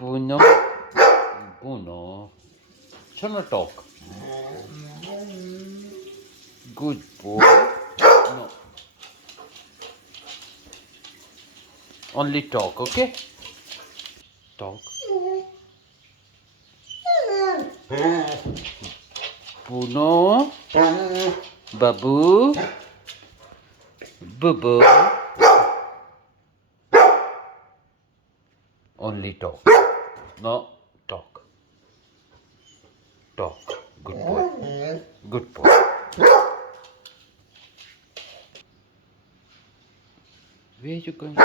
Bruno, Bruno, shall not talk. Good boy. No. Only talk, okay? Talk. Bruno, Babu, Boo Boo. Only talk. No, talk. Talk. Good boy. Good boy. Where are you going?